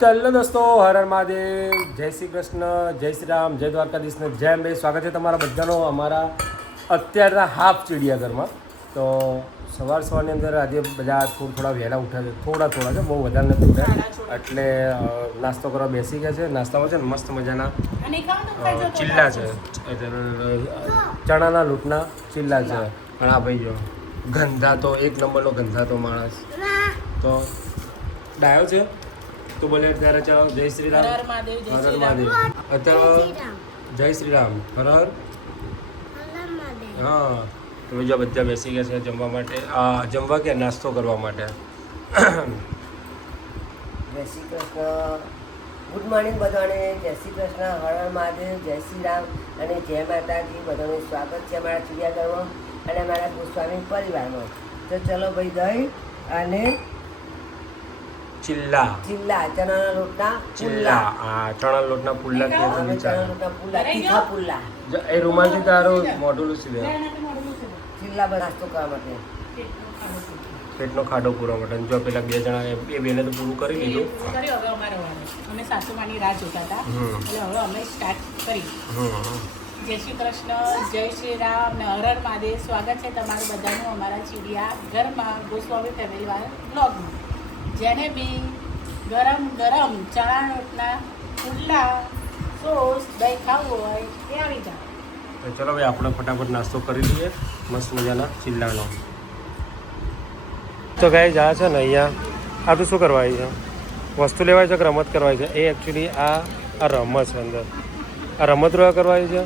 ચાલો દોસ્તો, હર હર મહાદેવ, જય શ્રી કૃષ્ણ, જય શ્રી રામ, જય દ્વારકાધીશ ને જય અંબે. સ્વાગત છે તમારા બધાનો અમારા અત્યારના હાફ ચિડિયાઘરમાં. તો સવારની અંદર આજે બધા થોડા વહેલા ઉઠ્યા છે, થોડા છે, બહુ વધારે નથી ઉઠ્યા. એટલે નાસ્તો કરવા બેસી ગયા છે. નાસ્તામાં છે ને મસ્ત મજાના ચિલ્લા છે, ચણાના લોટના ચિલ્લા છે. પણ આ ભાઈ જો ગંધા તો એક નંબરનો ગંધાતો માણસ તો ડાયો છે. તો બોલે ત્યારે ચાલો જય શ્રી રામ, હર હર મહાદેવ. અત્યારે જય શ્રી રામ, હર હર. હા, તમે જો બધા બેસી ગયા છે જમવા માટે. જમવા કે નાસ્તો કરવા માટે. જય શ્રી કૃષ્ણ, ગુડ મોર્નિંગ બધાને. જય શ્રી કૃષ્ણ, હર હર મહાદેવ, જય શ્રી રામ અને જય માતાજી. બધાનું સ્વાગત છે અમારા ચિડિયાઘરમાં અને અમારા ગોસ્વામી પરિવારમાં. તો ચલો ભાઈ દહીં અને ચિલ્લા ચણાના લોટના ચિલ્લા. ચણા લોટના પુલ્લા કે ચણાના લોટના પુલ્લા, તીખા પુલ્લા. એ રૂમાલથી તારું મોઢું લૂસી દે. ચિલ્લા નાસ્તો કરવા માટે, પેટનો ખાડો પૂરવા માટે. જો પેલા બે જણા એ બેને તો પૂરું કરી લીધું. અમે સાસુમાની રાહ જોતા હતા એટલે હવે અમે સ્ટાર્ટ કરી. જય શ્રી કૃષ્ણ, જય શ્રી રામ ને હર હર મહાદેવ. સ્વાગત છે તમારું બધાનું અમારા ચિડિયા ઘરમાં ગોસ્વામી ફેમિલી વાળા બ્લોગમાં. જેને બી ગરમ ગરમ ચણા લોટના પુલ્લા, સોસ, દહીં ખાવું હોય એ આવી જાય. તો ચલો ભાઈ આપણે ફટાફટ નાસ્તો કરી લઈએ મસ્ત મજાના ચિલ્લાનો. તો ગાય જા છે ને અહીંયા આ તો શું કરવા આવી છે? વસ્તુ લેવાય છે કે રમત કરવાય છે? એ એકચ્યુઅલી આ રમત છે. અંદર આ રમત કરવાય છે.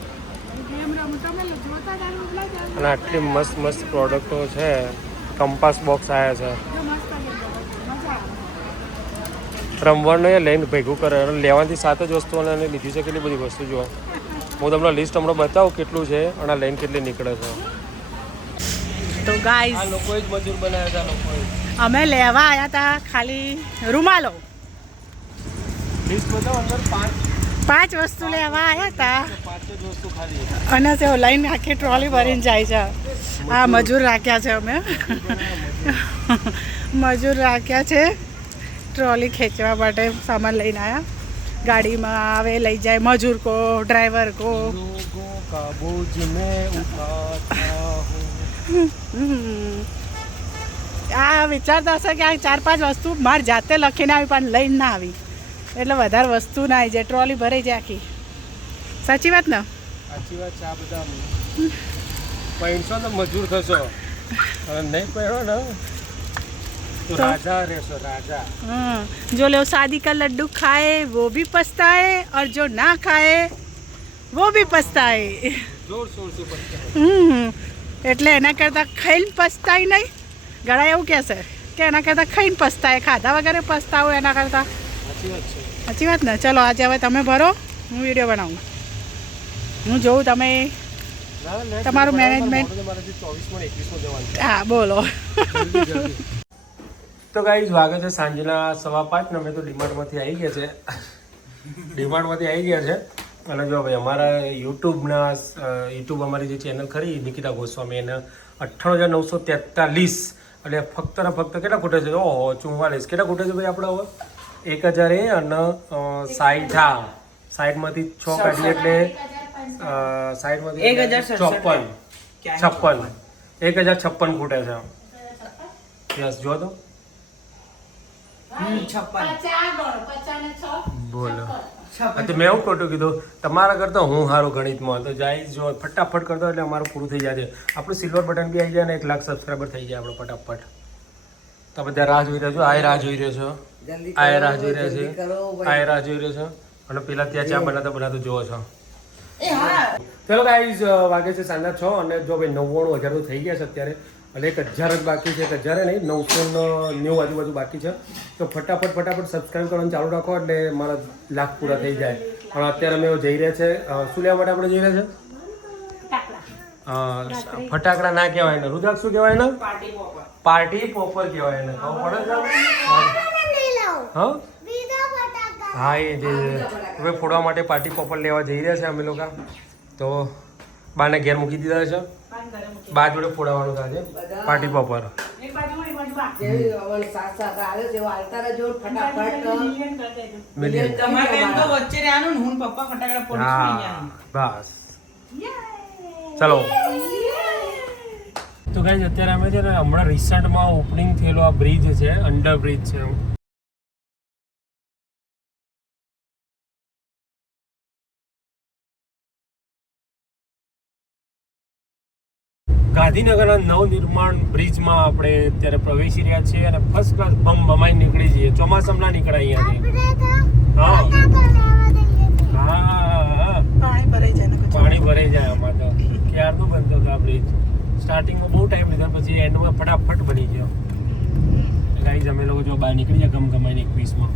અને આટલી મસ્ત પ્રોડક્ટો છે. કંપાસ બોક્સ આવ્યા છે. રમવાનું એ લઈને ભેગું કરે. લેવાથી 7 જ વસ્તુઓને લીધી છે. કેટલી બધી વસ્તુ જુઓ. હું તમને લિસ્ટ હમણાં બતાવું કેટલું છે અને આ લઈને કેટલી નીકળે છે. તો ગાઈસ આ લોકોએ જ મજૂર બનાવ્યા હતા. લોકોએ અમે લેવા આવ્યા હતા ખાલી રૂમાલો. લિસ્ટ બતાવો. અંદર 5 વસ્તુ લેવા આવ્યા હતા 5 જ વસ્તુ ખાલી. અને તે લઈને આખી ટ્રોલી ભરીને જાય છે. આ મજૂર રાખ્યા છે અમે. મજૂર રાખ્યા છે ટ્રોલી ખેંચવા માટે. સામાન લઈને આવ્યા. ગાડીમાં આવે લઈ જાય. મજૂર કો, ડ્રાઈવર કો. આ વિચારતા હશે કે આ 4-5 વસ્તુ મારી જાતે લખીને આવી પણ લઈને ના આવી એટલે વધારે વસ્તુ ના આવી જાય. ટ્રોલી ભરાઈ જાય આખી. સાચી વાત ને? સાચી વાત છે. આ બધા પૈસો તો મજૂર થશો નહીં પહેરો ને તો રાજા રહેશો, રાજા. जो लोग शादी का लड्डू खाए वो भी पछताए और जो ना खाए वो भी पछताए. જોર શોર સે પછતાય. એટલે એના કરતાં ખાઈને પછતાય નહીં. ઘણા એવું કહેશે કે એના કરતાં ખાઈને પછતાય, ખાધા વગેરે પછતાવો એના કરતાં. સાચી વાત છે. સાચી વાત ને? ચલો આજે હવે તમે ભરો, હું વિડીયો બનાવું. હું જોઉં તમે તમારું મેનેજમેન્ટ. હા બોલો. તો ગાઈઝ વાગે છે સાંજના 5:15 ને અમે તો ડીમાર્ટમાંથી આવી ગયા છે. અને જો ભાઈ અમારા યુટ્યુબ અમારી જે ચેનલ ખરી નિકિતા ગોસ્વામી એને 98,943 એટલે ફક્ત ને ફક્ત કેટલા ખૂટે છે? ઓહો 44. કેટલા ખૂટે છે ભાઈ આપણે હવે? 1000 અને 60માંથી 6 કાઢીએ એટલે 60માંથી 1056 ખૂટે છે. યસ જો તો બોલો. મેં એવું ખોટું કીધું? તમારા કરતાં હું સારું ગણિતમાં. તો જાય જો ફટાફટ કરતો એટલે અમારું પૂરું થઈ જાય છે. આપણું સિલ્વર બટન બી આવી જાય ને 1 લાખ સબસ્ક્રાઈબર થઈ જાય આપણો ફટાફટ. તો બધા રાહ જોઈ રહ્યા છો. આ રાહ જોઈ રહ્યો છો, આ રાહ જોઈ રહ્યા છે, આ રાહ જોઈ રહ્યો છો અને પેલા ત્યાં ચા બનાવતા જોવો છો. ચલો ગાઈઝ વાગે છે સાંજના 6 અને જો ભાઈ 99,000 તો થઈ ગયા છે અત્યારે. એટલે 1,000 જ બાકી છે. 1,000 નહીં, 990 આજુબાજુ બાકી છે. તો ફટાફટ સબસ્ક્રાઈબ કરવાનું ચાલુ રાખો એટલે મારા લાખ પૂરા થઈ જાય. પણ અત્યારે અમે જઈ રહ્યા છે શું લેવા માટે? આપણે જઈ રહ્યા છે ફટાકડા ના કહેવાય ને રુદ્રાક્ષ, શું કહેવાય ને? પાર્ટી પોપર કહેવાય ને. ખબર પડે છે? હા એ જે હવે ફોડવા માટે પાર્ટી પોપર લેવા જઈ રહ્યા છે અમે લોકો. તો બાને ઘેર મૂકી દીધા છે. બા જોડે ફોડાવવાનું થાય છે પાર્ટી પોપર. પપ્પા જેવી અમને સાથ આવ્યો તેવો હાલતા રહેજો ફટાફટ મિલિયન કરી દેજો. મિલિયન તમારે બેન તો વચ્ચે રહેવાનું ને હું ને પપ્પા ફટાકડા ફોડીશું હા અહીંયા. બસ ચલો તો ગાઈઝ અત્યારે અમે છે ને હમણાં રિસન્ટમાં ઓપનિંગ થયેલો આ બ્રિજ છે, અંડર બ્રિજ છે. ગાંધીનગરના નવનિર્માણ બ્રિજમાં આપણે અત્યારે પ્રવેશી રહ્યા છીએ અને ફર્સ્ટ ક્લાસ બમ બમાઈ નીકળી જઈએ. ચોમાસામાં ના નીકળાય અહીંયાથી. હા હા પાણી ભરાઈ જાય ને કચરો. પાણી ભરાઈ જાય આમાં તો. ક્યારનું બનતો હતો આ બ્રિજ. સ્ટાર્ટિંગમાં બહુ ટાઈમ લીધો, પછી એન્ડમાં ફટાફટ બની ગયો. ગાઈઝ અમે લોકો જો બહાર નીકળી ગયા ગમગમાઈને 21માં.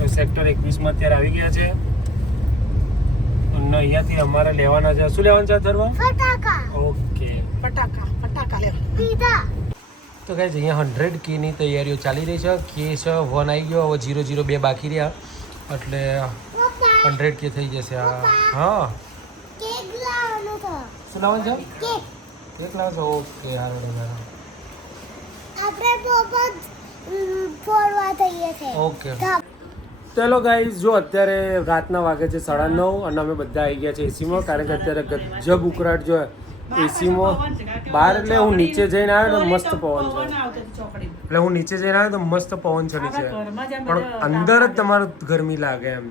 તો સેક્ટર 21માં અત્યારે આવી ગયા છે અને અહીંયાથી અમારે લેવાના છે. શું લેવાનું છે ધરવા? ઓકે. ફટાકા લે. તો ગાઈઝ અહીંયા 100K ની તૈયારીઓ ચાલી રહી છે. કે છે 1 આવી ગયો, હવે 002 બાકી રહ્યા એટલે 100K થઈ જશે. હા શું લાવવાનું છે? કેક લાવશો? Okay okay. ચલો ગાઈઝ જો અત્યારે રાતના વાગે છે 9:30 અને અમે બધા આવી ગયા છે એસીમાં, કારણ કે અત્યારે ગજબ ઉકળાટ જો એસીમાં બહાર. એટલે હું નીચે જઈને આવ્યો ને મસ્ત પવન છે. એટલે હું નીચે જઈને આવ્યો તો મસ્ત પવન છે નીચે, પણ અંદર જ તમારે ગરમી લાગે એમ.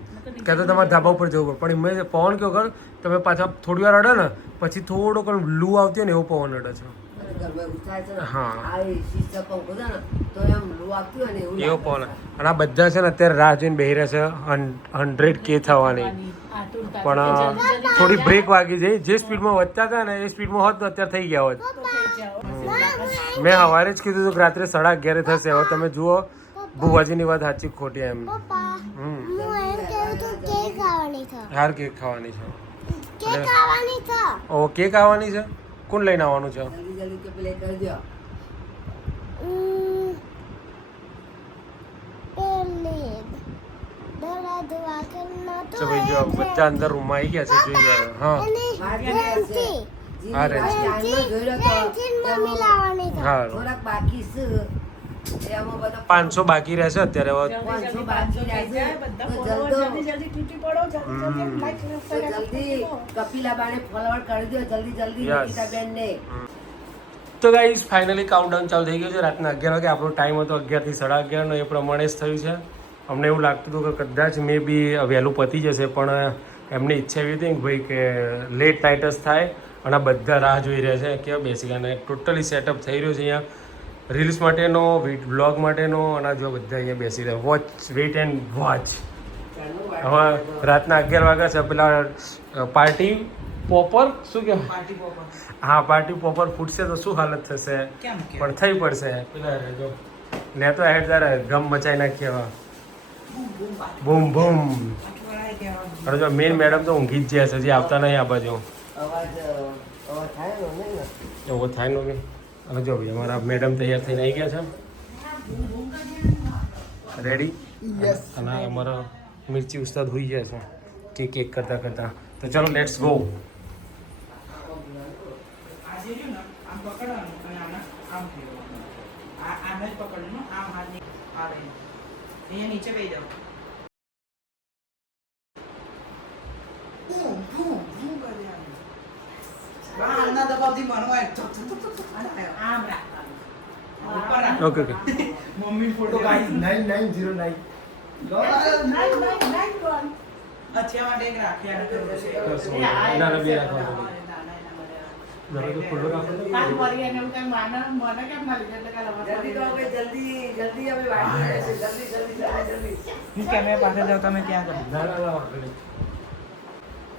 કે તો તમારે ધાબા ઉપર જવું પડે. પણ મેં પવન કેવો કર, તમે પાછા થોડી વાર અડે ને પછી થોડો લૂ આવતી હોય ને એવો પવન અડે છે. હા એવો પવન. અને આ બધા છે ને અત્યારે રાહ જોઈને બેહી રહ્યા છે 100K થવાની. પણ થોડી બ્રેક વાગી જાય. જે સ્પીડમાં વધતા હતા ને એ સ્પીડમાં હોત તો અત્યારે થઈ ગયા હોત. મેં સવારે જ કીધું હતું કે રાત્રે 11:30 થશે. હવે તમે જુઓ ભુવાજીની વાત સાચી ખોટી એમ. હાર કેક ખાવાની છે. ઓ કેક આવવાની છે? કોણ લઈને આવવાનું છે? તો ભાઈ જો બધા અંદર રૂમમાં આવી ગયા છે. જોઈએ હા હા 500 બાકી રહેશે અત્યારે. તો ગાઈઝ ફાઇનલી કાઉન્ટડાઉન ચાલુ થઈ ગયું છે. રાતના 11 વાગે આપણો ટાઈમ હતો 11 થી 11:30 એ પ્રમાણે જ થયું છે. અમને એવું લાગતું હતું કે કદાચ મે બી વહેલું પતી જશે, પણ એમની ઈચ્છા એવી હતી કે ભાઈ કે લેટ નાઇટ જ થાય અને આ બધા રાહ જોઈ રહ્યા છે કેવા બેસી ગયા. ટોટલી સેટઅપ થઈ રહ્યો છે અહીંયા રીલ્સ માટેનો, વ્લોગ માટેનો. અને જો બધા અહીંયા બેસી રહ્યા, વોચ, વેઇટ એન્ડ વોચ. હવે રાતના 11 વાગ્યા છે. પેલા પાર્ટી પોપર શું કહેવાય? હા પાર્ટી પોપર ફૂટશે તો શું હાલત થશે, પણ થઈ પડશે. પેલા જો ને તો હેડ તારે ગમ મચાઈ નાખીએ. હવે બૂમ બૂમ. અને જો મેન મેડમ તો ઊંઘી જ જાય છે, હજી આવતા નહીં આ બાજુ. એવો થાય નો કે. અને જો ભાઈ અમારા મેડમ તૈયાર થઈને આવી ગયા છે, રેડી. અને અમારા મિર્ચી ઉસ્તાદ હોઈ ગયા છે કેક કરતા કરતા. તો ચલો લેટ્સ ગો. નીચે બેસી જાઓ. Okay okay. મમ્મી ફોટો 9909 અચ્છા માટે એક રાખ્યા કરશો. ના બે રાખવાનું. દરવાજો ખુલ્લો રાખો. કેમેરા પાસે જાઓ તમે ત્યાં કરો. ના ના ના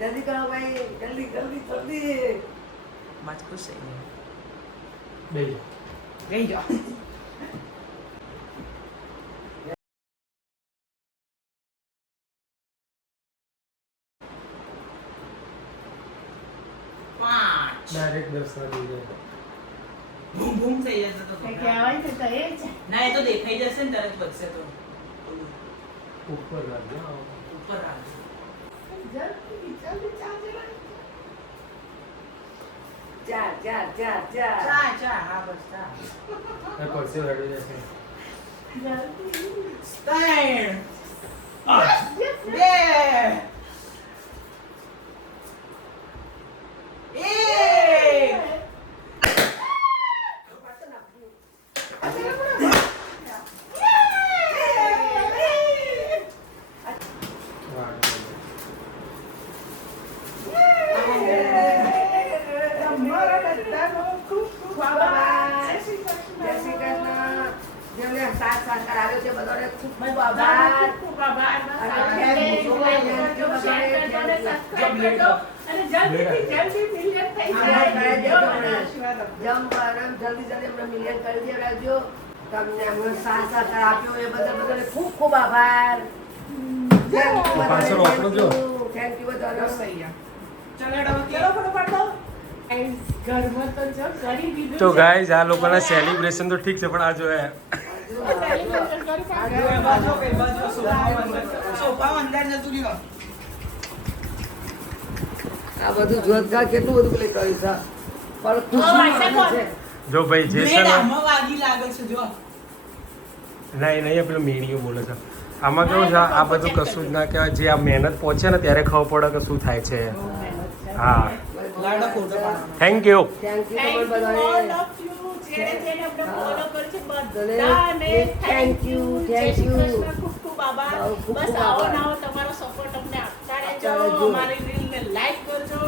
જલ્દી કરો ભાઈ, જલ્દી જલ્દી જલ્દી. બસ ખુશ થઈ ગઈ. બે ગઈ જાઓ. ડાયરેક્ટ દર્શન થઈ જાય. બૂમ બૂમ થઈ જશે તો ના, એ તો દેખાઈ જશે ને તરત વધશે તો ઉપર રાખજો. ઉપર રાખજો. ચાર ચાર ચાર ચાર ચા ચા હા બસ ચા એ પરસેવો રેડી જશે. ત્રણ બે એક જય શ્રી કૃષ્ણ. જેમને સાથ સહકાર આપ્યો છે બધાને ખૂબ ખૂબ આભાર. જલ્દી એમને મિલિયન કરી દેવડાવજો. તમને એમનો સાથ સહકાર આપ્યો એ બધાને ખૂબ ખૂબ આભાર. પાછળ વાપરો જો. થેન્ક યુ બધાને. ઘરમાં તો જો કરી દીધું તો છે. ગાઈઝ આ લોકોના સેલિબ્રેશન તો ઠીક છે પણ આ જો હે Celebration કરી સોફા અંદર જતું રહ્યો આ બધું જોતગાર કેટલું બધું પેલી કર્યું છે પણ ખુશી છે. જો ભાઈ જે છે ને આમાં વાગી લાગે છે જો નહીં પેલું મેણીઓ બોલે છે. આમાં કેવું છે આ બધું કશું જ ના કહેવાય. જે આ મહેનત પહોંચે ને ત્યારે ખબર પડે કે શું થાય છે. હા લાડો ફોટો પાડવાનો thank you. Thank you Thank તમારે you all બધાને. of you. જેણે જેણે અમને follow કર્યું છે બધાને બધાને thank you, જય thank શ્રી you. કૃષ્ણ. ખૂબ ખૂબ આભાર. ખૂબ ખૂબ બસ આવો આભાર. ને આવો તમારો સપોર્ટ અમને આપતા આપતા રહેજો. રહેજો. અમારી રીલને લાઈક કરજો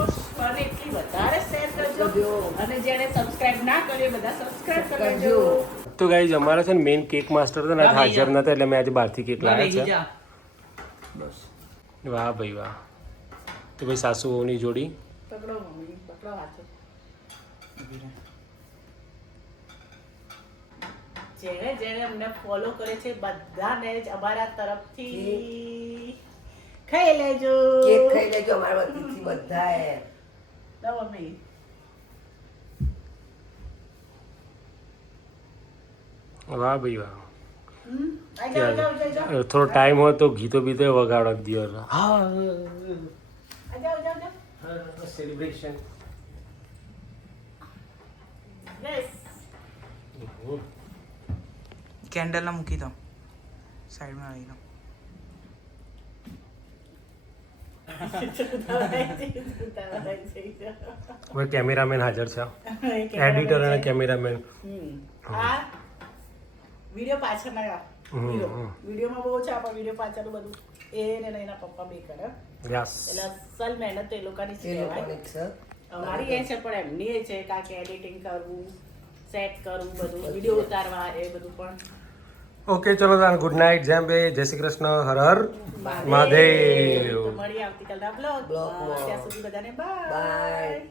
અને એટલી વધારે શેર કરજો કરજો. અને જેણે સબસ્ક્રાઇબ ના કર્યું એ બધા સબસ્ક્રાઇબ કરજો. કરજો. તો ગાઈઝ અમારા છે ને મેઇન કેક માસ્ટર હતો ને આજે હાજર નતા એટલે મેં આજે બહારથી કેક લાવ્યા છે. વાહ ભાઈ વાહ. તો ભાઈ સાસુ વહુની જોડી. પકડો મમ્મી, પકડો હાથે. જેણે જેણે અમને ફોલો કરે છે બધાને જ અમારા તરફથી ખાઈ લેજો. કેક ખાઈ લેજો અમારા વતીથી બધાએ. ના મમ્મી. વાહ ભાઈ વાહ. આ જાઓ, જાઓ, જાઓ, જાઓ. થોડો ટાઈમ હોય તો ગીતો બીતો વગાડો દિયો. હા આ જાઓ, જાઓ, જાઓ. સેલિબ્રેશન. Yes. કેન્ડલ ના મૂકી દો સાઈડમાં લઈ લો હવે કેમેરામેન હાજર છે. એડિટર અને કેમેરામેન. આ વિડિયો પાછળના હમ, હીરો. હમ. વિડિયોમાં બહુ છે પણ વિડિયો પાછળનું બધું એ ને એના પપ્પા બે કરે યસ. એટલે અસલ મહેનત એ લોકોની જ એ કહેવાય. લોકોની જ છે. અમારી એ છે પણ એમની એ છે કારણ કે એડિટિંગ કરવું, સેટ કરવું, બધું વિડિયો ઉતારવા એ બધું પણ ઓકે ચલો તાન ગુડ નાઇટ જેમ બે જય શ્રી કૃષ્ણ હર હર મહાદેવ. તો મળીએ આવતીકાલના બ્લોગ. બ્લોગમાં. ત્યાં સુધી બધાને Bye. બાય.